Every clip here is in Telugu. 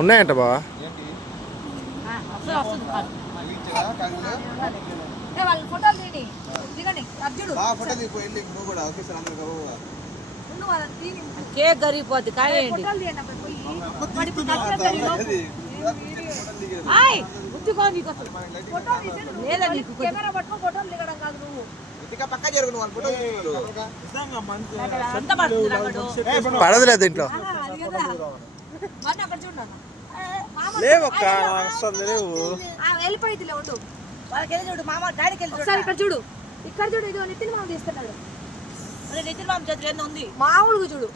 ఉన్నాయంట బావా. కేక్ కరిగిపోద్ది కానీ పడదులే దీంట్లో. వెళ్ళిపోయింది ఉండు. వాళ్ళకి వెళ్ళి చూడు మామ డాడీకి వెళ్ళి చూడు. ఇక్కడ చూడు, ఇక్కడ చూడు, ఇది నితిన్ మామ తీస్తున్నాడు. నితిన్ మామ చేతులు ఏందో ఉంది మామూలుగా చూడు.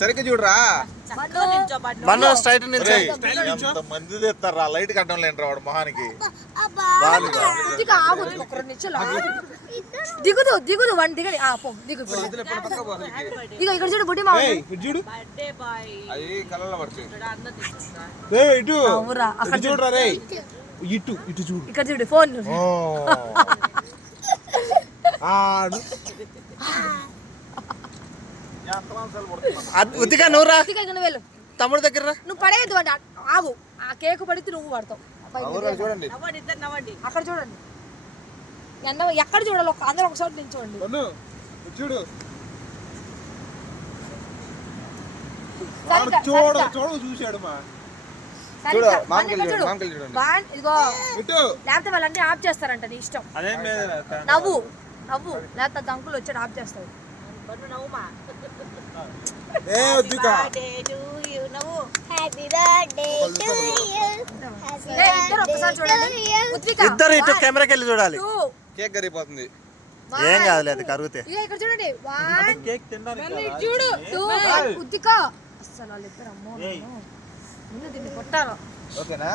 సరిగ్గా చూడరా. మంది తెస్తారా లైట్ కట్టడం లేంట్రా వాడు మొహానికి. దిగుదు దిగుదు వాడిని దిగడి దిగు. ఇగో ఇక్కడ చూడు బుడ్డి మామ చూడు అది కళ్ళలో పడుతుంది. అక్కడ చూడరా రే ఇటు ఇటు చూడు. ఇక్కడ చూడు ఫోన్ ఉద్దిగా నువ్వు రా తమ్ముడు దగ్గర రా. నువ్వు పడేయద్దు అండి, ఆగు. ఆ కేక్ పడితే నువ్వు పడతావు. చూడండి అక్కడ చూడండి, ఎక్కడ చూడాలి అందరూ ఒకసారి నిల్చోండి. చూడు చూశాడు ఇదిగో లేకపోతే వాళ్ళన్నీ ఆఫ్ చేస్తారంట, నీ ఇష్టం. నవ్వు నవ్వు లేకపోతే అంకుల్ వచ్చాడు ఆఫ్ చేస్తాడు. ఇద్దరు ఇటు కెమెరాకి వెళ్ళి చూడాలి. కేక్ కరిగిపోతుంది. ఏం కాదులే అది కరిగితే. ఇక్కడ చూడండి ఉద్దిక అసలు వాళ్ళిద్దరు అమ్మో ముందు దీన్ని కొట్టారు. ఓకేనా?